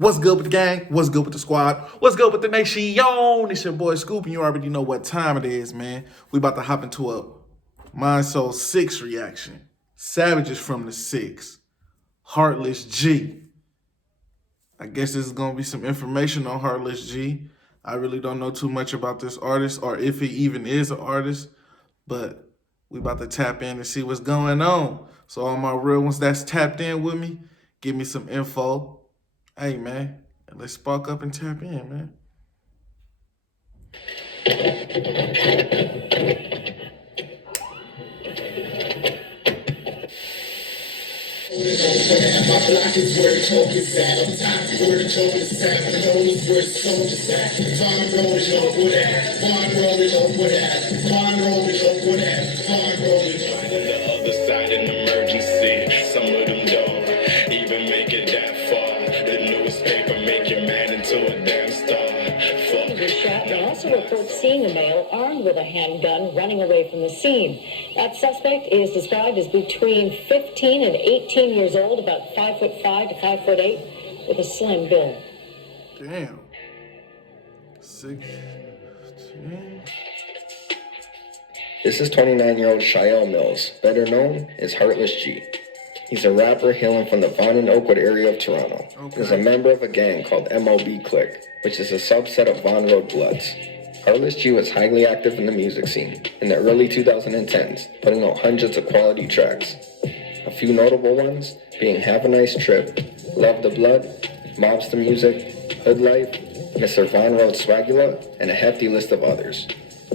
What's good with the gang? What's good with the squad? What's good with the nation? It's your boy Scoop, and you already know what time it is, man. We about to hop into a Mind Soul 6 reaction. Savages from the 6. Heartless-G. I guess this is going to be some information on Heartless-G. I really don't know too much about this artist, or if he even is an artist, but we about to tap in and see what's going on. So all my real ones that's tapped in with me, give me some info. Hey, man, let's spark up and tap in, man. My block is where the coke is at. I'm top where the coke is at. My home is where the coke is at. Von Rollin' up with that. Von Rollin' up with that. Von Rollin' up with that. Von Rollin' up. On the other side in emergency, some of them don't even make it that far. The newspaper make your man into a damn star. Fuck. Was shot and also reports seeing a male armed with a handgun running away from the scene. That suspect is described as between 15 and 18 years old, about 5'5" to 5'8", with a slim build. Damn. 16. This is 29-year-old Shael Mills, better known as Heartless-G. He's a rapper hailing from the Vaughan and Oakwood area of Toronto. He's a member of a gang called MLB Click, which is a subset of Vaughan Road Bloods. Heartless-G was highly active in the music scene in the early 2010s, putting out hundreds of quality tracks. A few notable ones being Have a Nice Trip, Love the Blood, Mobster Music, Hood Life, Mr. Vaughan Road Swagula, and a hefty list of others.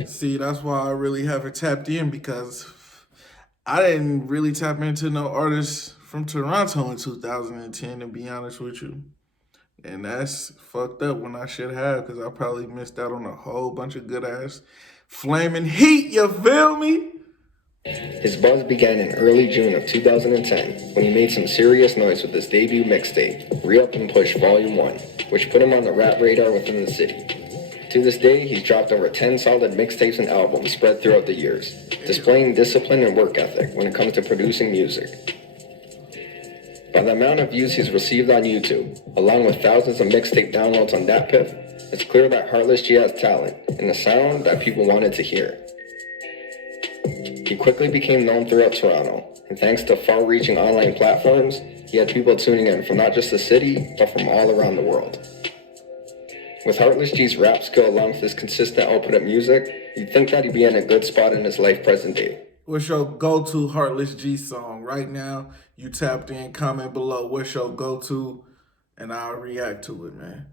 See, that's why I really haven't tapped in, because I didn't really tap into no artists from Toronto in 2010, to be honest with you. And that's fucked up when I should have, because I probably missed out on a whole bunch of good-ass flaming heat, you feel me? His buzz began in early June of 2010 when he made some serious noise with his debut mixtape, Re-Up and Push Volume 1, which put him on the rap radar within the city. To this day, he's dropped over 10 solid mixtapes and albums spread throughout the years, displaying discipline and work ethic when it comes to producing music. By the amount of views he's received on YouTube, along with thousands of mixtape downloads on DatPiff, it's clear that Heartless-G has talent and a sound that people wanted to hear. He quickly became known throughout Toronto, and thanks to far-reaching online platforms, he had people tuning in from not just the city, but from all around the world. With Heartless-G's rap skill along with his consistent output of music, you'd think that he'd be in a good spot in his life present day. What's your go-to Heartless-G song? Right now, you tapped in, comment below. What's your go-to? And I'll react to it, man.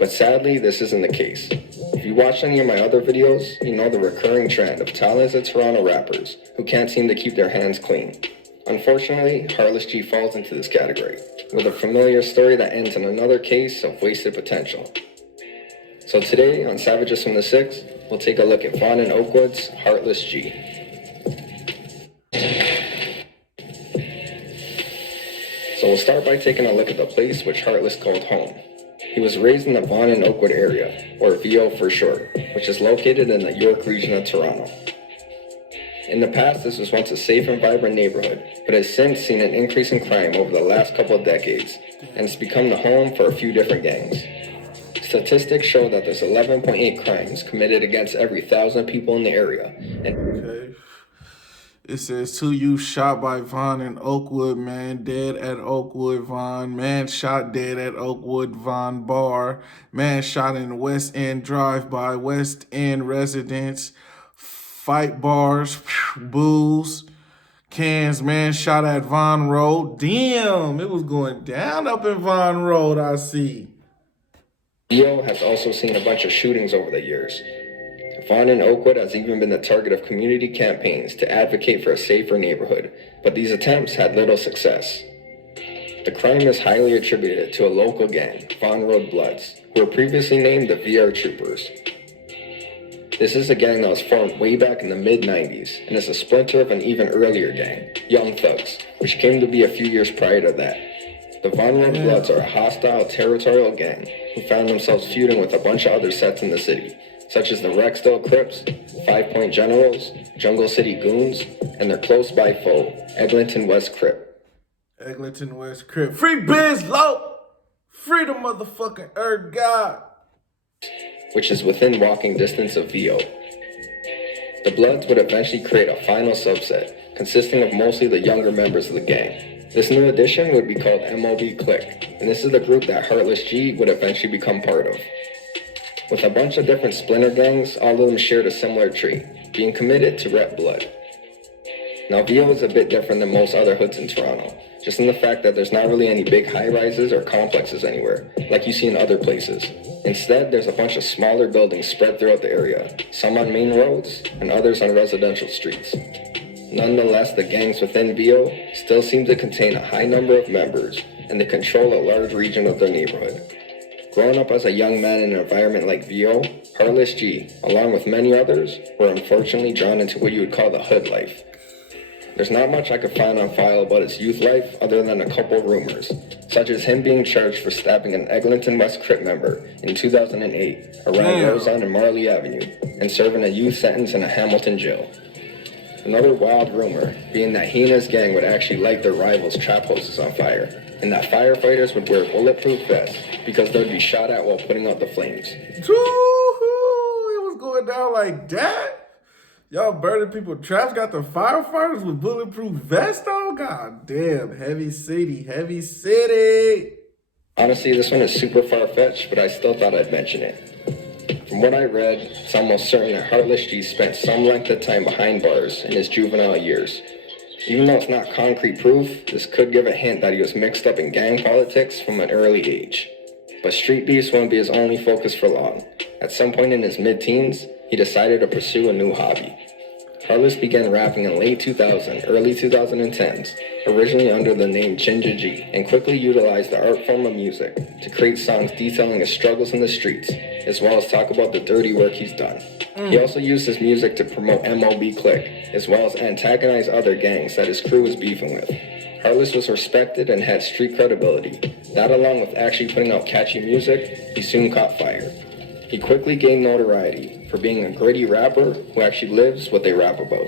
But sadly, this isn't the case. If you watch any of my other videos, you know the recurring trend of talented Toronto rappers who can't seem to keep their hands clean. Unfortunately, Heartless-G falls into this category, with a familiar story that ends in another case of wasted potential. So today, on Savages from the 6, we'll take a look at Vaughan and Oakwood's Heartless-G. So we'll start by taking a look at the place which Heartless called home. He was raised in the Vaughan and Oakwood area, or VO for short, which is located in the York region of Toronto. In the past, this was once a safe and vibrant neighborhood, but has since seen an increase in crime over the last couple of decades, and it's become the home for a few different gangs. Statistics show that there's 11.8 crimes committed against every 1,000 people in the area. Okay. It says 2 youths shot by Vaughan and Oakwood, man dead at Oakwood Vaughan, man shot dead at Oakwood Vaughan bar, man shot in West End drive-by, West End residence, fight bars, booze, cans, man shot at Vaughan Road. Damn, it was going down up in Vaughan Road, I see. VO has also seen a bunch of shootings over the years. Vaughan and Oakwood has even been the target of community campaigns to advocate for a safer neighborhood, but these attempts had little success. The crime is highly attributed to a local gang, Vaughan Road Bloods, who were previously named the VR Troopers. This is a gang that was formed way back in the mid-90s and is a splinter of an even earlier gang, Young Thugs, which came to be a few years prior to that. The Vaughan Road Bloods are a hostile, territorial gang who found themselves feuding with a bunch of other sets in the city, such as the Rexdale Crips, 5 Point Generals, Jungle City Goons, and their close-by foe, Eglinton West Crip. Eglinton West Crip. Free Biz Low! Free the motherfucking Earth God. which is within walking distance of VO. The Bloods would eventually create a final subset, consisting of mostly the younger members of the gang. This new addition would be called MOB Clique, and this is the group that Heartless-G would eventually become part of. With a bunch of different splinter gangs, all of them shared a similar trait, being committed to rep blood. Now VO is a bit different than most other hoods in Toronto, just in the fact that there's not really any big high-rises or complexes anywhere, like you see in other places. Instead, there's a bunch of smaller buildings spread throughout the area, some on main roads and others on residential streets. Nonetheless, the gangs within VO still seem to contain a high number of members, and they control a large region of their neighborhood. Growing up as a young man in an environment like VO, Heartless-G, along with many others, were unfortunately drawn into what you would call the hood life. There's not much I could find on file about his youth life other than a couple rumors, such as him being charged for stabbing an Eglinton West Crip member in 2008 around Roseanne and Marley Avenue and serving a youth sentence in a Hamilton jail. Another wild rumor being that he and his gang would actually light their rivals' trap houses on fire, and that firefighters would wear bulletproof vests because they'd be shot at while putting out the flames. Woo-hoo, it was going down like that? Y'all burning people traps, got the firefighters with bulletproof vests on? God damn, heavy city, heavy city. Honestly, this one is super far-fetched, but I still thought I'd mention it. From what I read, it's almost certain that Heartless-G spent some length of time behind bars in his juvenile years. Even though it's not concrete proof, this could give a hint that he was mixed up in gang politics from an early age. But street beefs won't be his only focus for long. At some point in his mid-teens, he decided to pursue a new hobby. Heartless began rapping in late 2000, early 2010s, originally under the name G, and quickly utilized the art form of music to create songs detailing his struggles in the streets, as well as talk about the dirty work he's done. He also used his music to promote MOB Clique, as well as antagonize other gangs that his crew was beefing with. Heartless was respected and had street credibility. That, along with actually putting out catchy music, he soon caught fire. He quickly gained notoriety for being a gritty rapper who actually lives what they rap about.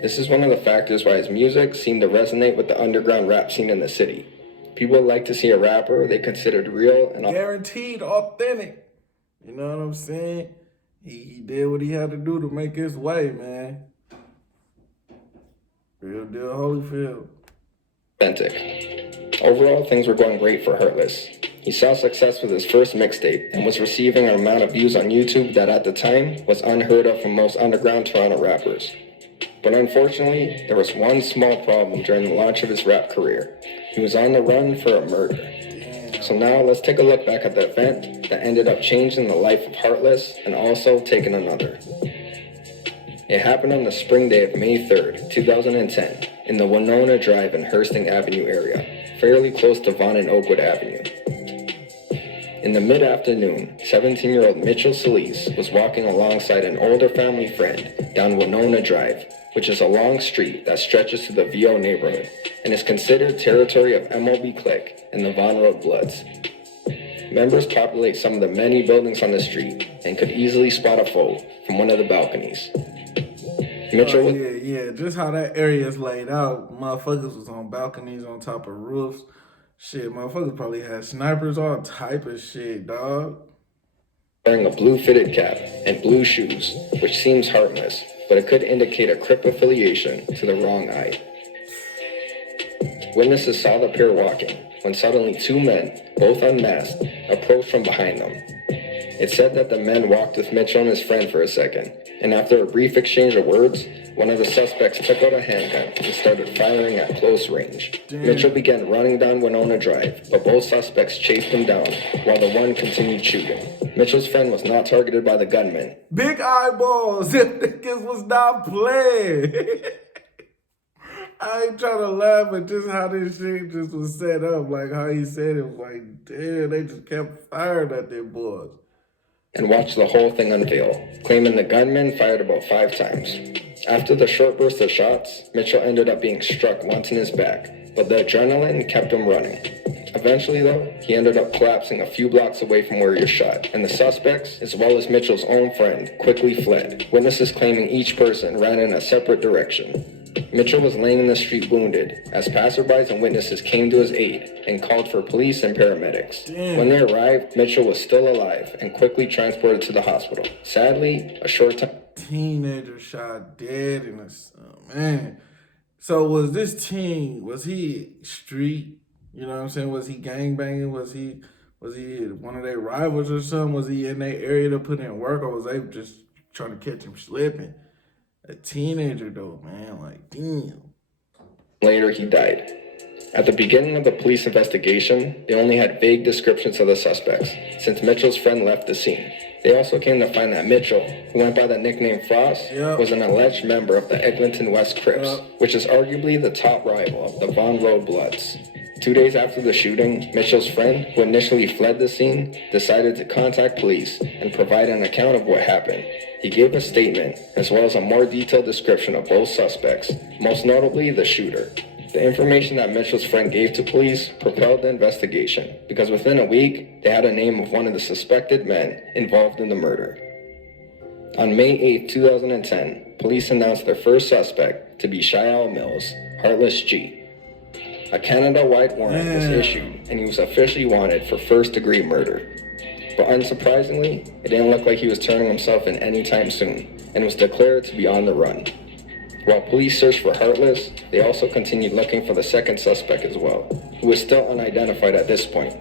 This is one of the factors why his music seemed to resonate with the underground rap scene in the city. People like to see a rapper they considered real and guaranteed authentic. You know what I'm saying? He did what he had to do to make his way, man. Real deal Holyfield. authentic. Overall, things were going great for Heartless. He saw success with his first mixtape and was receiving an amount of views on YouTube that at the time was unheard of from most underground Toronto rappers. But unfortunately, there was one small problem during the launch of his rap career. He was on the run for a murder. So now let's take a look back at the event that ended up changing the life of Heartless and also taking another. It happened on the spring day of May 3rd, 2010, in the Winona Drive and Hursting Avenue area, fairly close to Vaughan and Oakwood Avenue. In the mid-afternoon, 17-year-old Mitchell Solis was walking alongside an older family friend down Winona Drive, which is a long street that stretches to the VO neighborhood and is considered territory of MOB Clique and the Vaughan Road Bloods. Members populate some of the many buildings on the street and could easily spot a foe from one of the balconies. Mitchell yeah, just how that area is laid out. Motherfuckers was on balconies, on top of roofs. Shit, motherfuckers probably had snipers, all type of shit, dog. Wearing a blue fitted cap and blue shoes, which seems harmless, but it could indicate a Crip affiliation to the wrong eye. Witnesses saw the pair walking when suddenly two men, both unmasked, approached from behind them. It said that the men walked with Mitchell and his friend for a second, and after a brief exchange of words, one of the suspects took out a handgun and started firing at close range. Damn. Mitchell began running down Winona Drive, but both suspects chased him down, while the one continued shooting. Mitchell's friend was not targeted by the gunman. Big eyeballs, if niggas was not playing. I ain't trying to laugh, but just how this shit just was set up, like how he said it was like, damn, they just kept firing at their boys. And watched the whole thing unveil, claiming the gunman fired about 5 times. After the short burst of shots, Mitchell ended up being struck once in his back, but the adrenaline kept him running. Eventually, though, he ended up collapsing a few blocks away from where he was shot, and the suspects, as well as Mitchell's own friend, quickly fled, witnesses claiming each person ran in a separate direction. Mitchell was laying in the street wounded as passerbys and witnesses came to his aid and called for police and paramedics. Damn. When they arrived, Mitchell was still alive and quickly transported to the hospital. Sadly, a short time... Teenager shot dead in a... Oh, man. So was this teen, was he street? You know what I'm saying? Was he gangbanging? Was he one of their rivals or something? Was he in their area to put in work, or was they just trying to catch him slipping? A teenager though, man, like, damn. Later, he died. At the beginning of the police investigation, they only had vague descriptions of the suspects, since Mitchell's friend left the scene. They also came to find that Mitchell, who went by the nickname Frost, was an alleged member of the Eglinton West Crips, which is arguably the top rival of the Von Road Bloods. 2 days after the shooting, Mitchell's friend, who initially fled the scene, decided to contact police and provide an account of what happened. He gave a statement, as well as a more detailed description of both suspects, most notably the shooter. The information that Mitchell's friend gave to police propelled the investigation, because within a week, they had a name of one of the suspected men involved in the murder. On May 8, 2010, police announced their first suspect to be Shiel Mills, Heartless-G. A Canada-wide warrant was issued, and he was officially wanted for first-degree murder. But unsurprisingly, it didn't look like he was turning himself in anytime soon, and was declared to be on the run. While police searched for Heartless, they also continued looking for the second suspect as well, who was still unidentified at this point.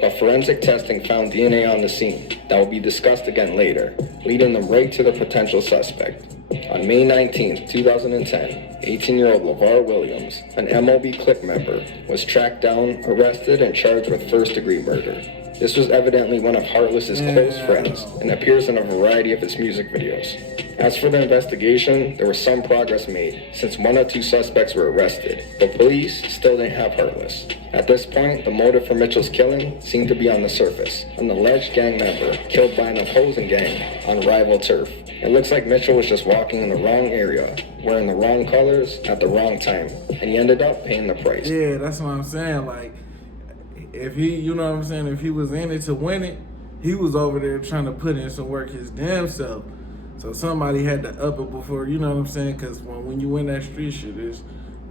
But forensic testing found DNA on the scene that will be discussed again later, leading them right to the potential suspect. On May 19, 2010, 18-year-old LeVar Williams, an MOB clique member, was tracked down, arrested, and charged with first-degree murder. This was evidently one of Heartless's close friends and appears in a variety of his music videos. As for the investigation, there was some progress made since 1 or 2 suspects were arrested, but police still didn't have Heartless. At this point, the motive for Mitchell's killing seemed to be on the surface, an alleged gang member killed by an opposing gang on rival turf. It looks like Mitchell was just walking in the wrong area, wearing the wrong colors at the wrong time, and he ended up paying the price. Yeah, that's what I'm saying. Like, if he, you know what I'm saying, if he was in it to win it, he was over there trying to put in some work his damn self. So somebody had to up it before, you know what I'm saying? Because when you win that street shit, it's,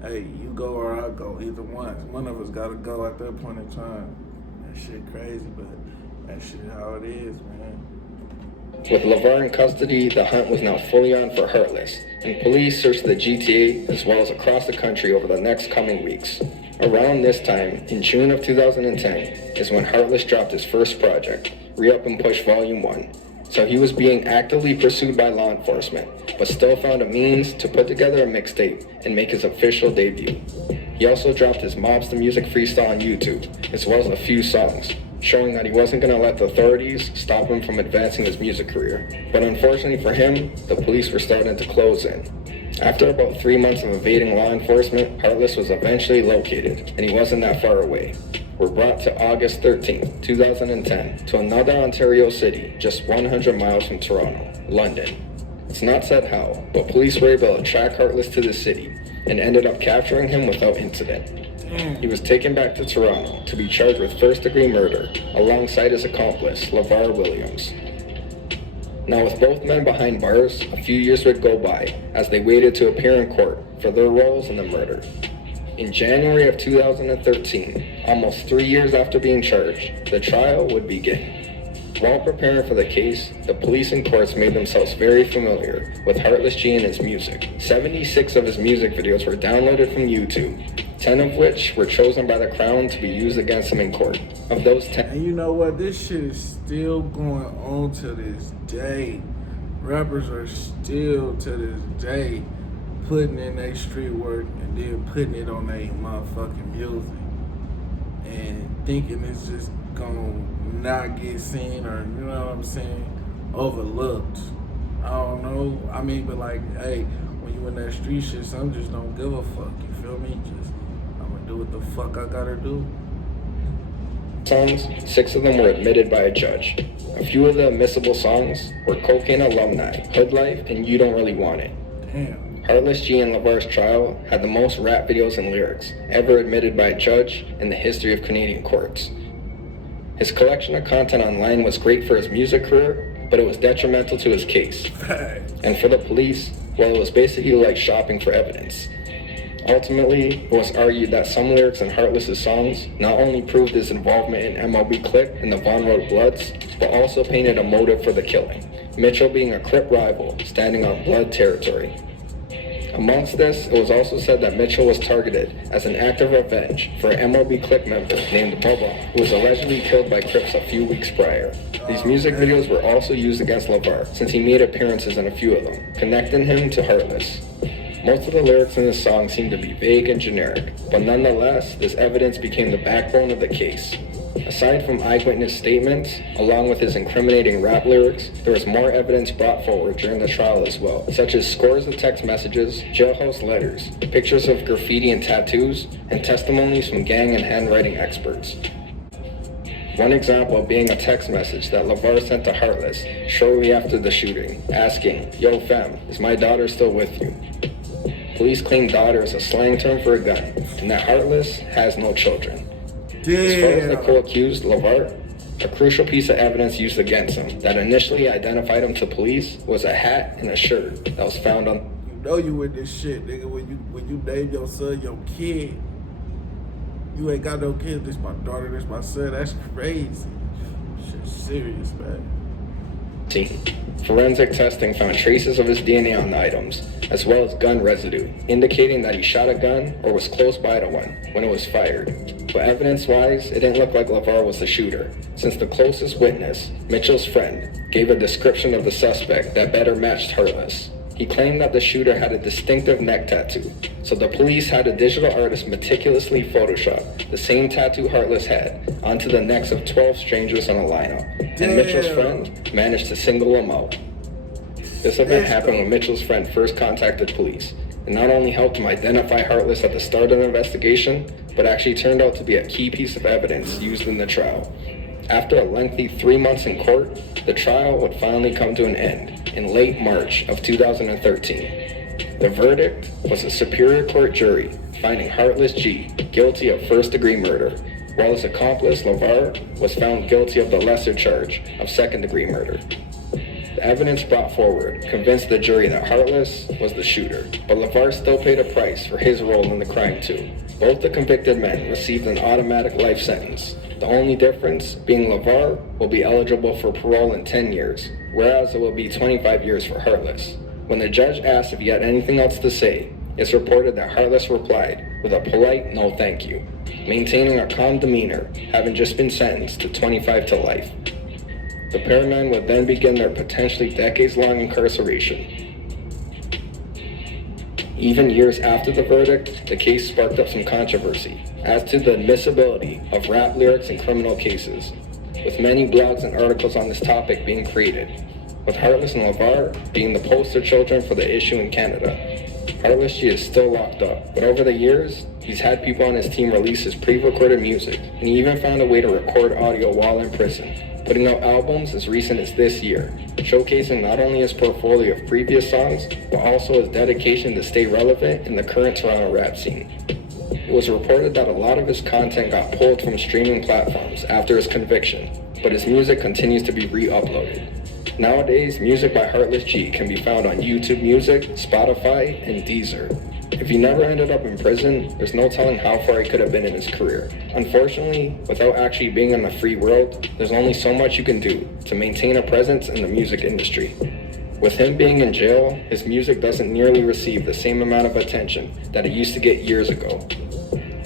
hey, you go or I go, either one. One of us got to go at that point in time. That shit crazy, but that shit how it is, man. With LeVar in custody, the hunt was now fully on for Heartless, and police searched the GTA as well as across the country over the next coming weeks. Around this time, in June of 2010, is when Heartless dropped his first project, Re-Up and Push Volume 1. So he was being actively pursued by law enforcement, but still found a means to put together a mixtape and make his official debut. He also dropped his Mobster Music freestyle on YouTube, as well as a few songs, showing that he wasn't going to let the authorities stop him from advancing his music career. But unfortunately for him, the police were starting to close in. After about 3 months of evading law enforcement, Heartless was eventually located, and he wasn't that far away. We're brought to August 13, 2010, to another Ontario city, just 100 miles from Toronto, London. It's not said how, but police were able to track Heartless to the city, and ended up capturing him without incident. He was taken back to Toronto to be charged with first-degree murder, alongside his accomplice, LeVar Williams. Now, with both men behind bars, a few years would go by as they waited to appear in court for their roles in the murder. In January of 2013, almost 3 years after being charged, the trial would begin. While preparing for the case, the police and courts made themselves very familiar with Heartless-G and his music. 76 of his music videos were downloaded from YouTube, 10 of which were chosen by the Crown to be used against him in court. Of those 10... And you know what? This shit is still going on to this day. Rappers are still to this day putting in their street work and then putting it on their motherfucking music and thinking it's just gonna not get seen, or, you know what I'm saying, overlooked. I don't know. I mean, but like, hey, when you in that street shit, some just don't give a fuck. You feel me? Just, I'm gonna do what the fuck I gotta do. Songs, 6 of them were admitted by a judge. A few of the admissible songs were Cocaine Alumni, Hood Life, and You Don't Really Want It. Damn. Heartless-G and LeVar's trial had the most rap videos and lyrics ever admitted by a judge in the history of Canadian courts. His collection of content online was great for his music career, but it was detrimental to his case. And for the police, well, it was basically like shopping for evidence. Ultimately, it was argued that some lyrics in Heartless' songs not only proved his involvement in MLB Click and the Von Road Bloods, but also painted a motive for the killing, Mitchell being a Crip rival standing on Blood territory. Amongst this, it was also said that Mitchell was targeted as an act of revenge for an MLB Click member named Bubba, who was allegedly killed by Crips a few weeks prior. These music videos were also used against LeVar, since he made appearances in a few of them, connecting him to Heartless. Most of the lyrics in this song seem to be vague and generic, but nonetheless, this evidence became the backbone of the case. Aside from eyewitness statements, along with his incriminating rap lyrics, there was more evidence brought forward during the trial as well, such as scores of text messages, jailhouse letters, pictures of graffiti and tattoos, and testimonies from gang and handwriting experts. One example being a text message that LeVar sent to Heartless shortly after the shooting, asking, "Yo fam, is my daughter still with you?" Police claim daughter is a slang term for a gun, and that Heartless has no children. As far as the co-accused, LeVar, a crucial piece of evidence used against him that initially identified him to police was a hat and a shirt that was found on. You know you with this shit, nigga. When you name your son your kid, you ain't got no kid. This my daughter, this my son. That's crazy. Shit's serious, man. Forensic testing found traces of his DNA on the items, as well as gun residue, indicating that he shot a gun or was close by to one when it was fired. But evidence-wise, it didn't look like LeVar was the shooter, since the closest witness, Mitchell's friend, gave a description of the suspect that better matched Heartless. He claimed that the shooter had a distinctive neck tattoo, so the police had a digital artist meticulously Photoshop the same tattoo Heartless had onto the necks of 12 strangers on a lineup, and Mitchell's friend managed to single them out. This event happened when Mitchell's friend first contacted police, and not only helped him identify Heartless at the start of the investigation, but actually turned out to be a key piece of evidence used in the trial. After a lengthy 3 months in court, the trial would finally come to an end in late March of 2013. The verdict was a Superior Court jury finding Heartless-G guilty of first-degree murder, while his accomplice, LeVar, was found guilty of the lesser charge of second-degree murder. The evidence brought forward convinced the jury that Heartless was the shooter, but LeVar still paid a price for his role in the crime too. Both the convicted men received an automatic life sentence, the only difference being LeVar will be eligible for parole in 10 years, whereas it will be 25 years for Heartless. When the judge asked if he had anything else to say, it's reported that Heartless replied with a polite no thank you, maintaining a calm demeanor, having just been sentenced to 25 to life. The pair of men would then begin their potentially decades-long incarceration. Even years after the verdict, the case sparked up some controversy as to the admissibility of rap lyrics in criminal cases, with many blogs and articles on this topic being created, with Heartless and LeVar being the poster children for the issue in Canada. Heartless-G is still locked up, but over the years, he's had people on his team release his pre-recorded music, and he even found a way to record audio while in prison, putting out albums as recent as this year, showcasing not only his portfolio of previous songs, but also his dedication to stay relevant in the current Toronto rap scene. It was reported that a lot of his content got pulled from streaming platforms after his conviction, but his music continues to be re-uploaded. Nowadays, music by Heartless-G can be found on YouTube Music, Spotify, and Deezer. If he never ended up in prison, there's no telling how far he could have been in his career. Unfortunately, without actually being in the free world, there's only so much you can do to maintain a presence in the music industry. With him being in jail, his music doesn't nearly receive the same amount of attention that it used to get years ago.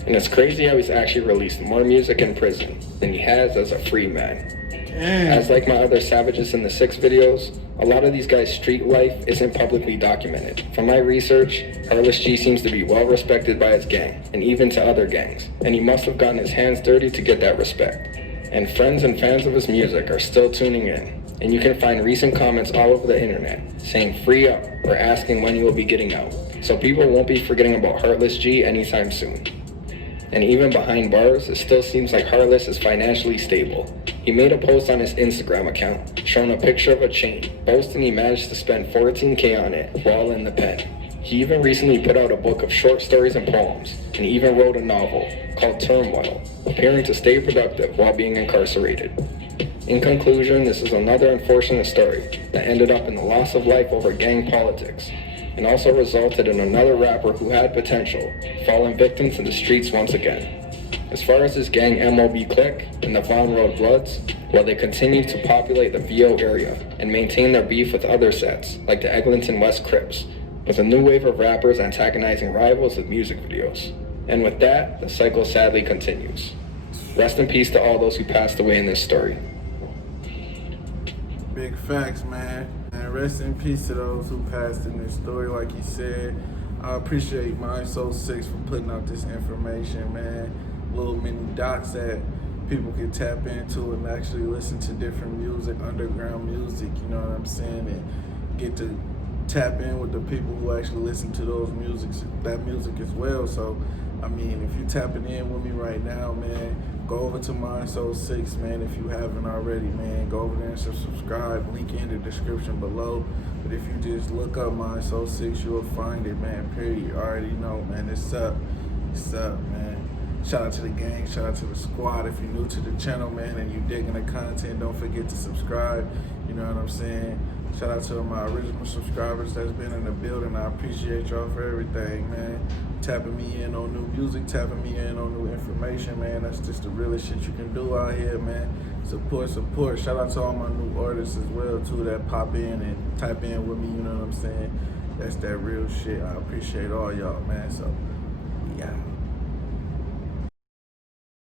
And it's crazy how he's actually released more music in prison than he has as a free man. As like my other Savages in the Six videos, a lot of these guys' street life isn't publicly documented. From my research, Heartless-G seems to be well respected by his gang, and even to other gangs, and he must have gotten his hands dirty to get that respect. And friends and fans of his music are still tuning in, and you can find recent comments all over the internet saying free up or asking when he will be getting out, so people won't be forgetting about Heartless-G anytime soon. And even behind bars, it still seems like Heartless is financially stable. He made a post on his Instagram account showing a picture of a chain, boasting he managed to spend $14K on it while in the pen. He even recently put out a book of short stories and poems, and even wrote a novel called Turmoil, appearing to stay productive while being incarcerated. In conclusion, this is another unfortunate story that ended up in the loss of life over gang politics. and also resulted in another rapper who had potential falling victim to the streets once again. As far as his gang MOB clique and the Von Road Bloods, well, they continue to populate the VO area and maintain their beef with other sets, like the Eglinton West Crips, with a new wave of rappers antagonizing rivals with music videos. And with that, the cycle sadly continues. Rest in peace to all those who passed away in this story. Big facts, man. And rest in peace to those who passed in this story. Like you said, I appreciate Mind Soul 6 for putting out this information, man. Little mini docs that people can tap into and actually listen to different music, underground music, you know what I'm saying? And get to tap in with the people who actually listen to that music as well. So, I mean, if you're tapping in with me right now, man, go over to Mind Soul 6, man, if you haven't already, man. Go over there and subscribe. Link in the description below. But if you just look up Mind Soul 6, you'll find it, man, period. You already know, man. It's up. It's up, man. Shout out to the gang. Shout out to the squad. If you're new to the channel, man, and you're digging the content, don't forget to subscribe. You know what I'm saying? Shout out to my original subscribers that's been in the building. I appreciate y'all for everything, man. Tapping me in on new music, tapping me in on new information, man. That's just the realest shit you can do out here, man. Support. Shout out to all my new artists as well, too, that pop in and type in with me, you know what I'm saying? That's that real shit. I appreciate all y'all, man. So, yeah.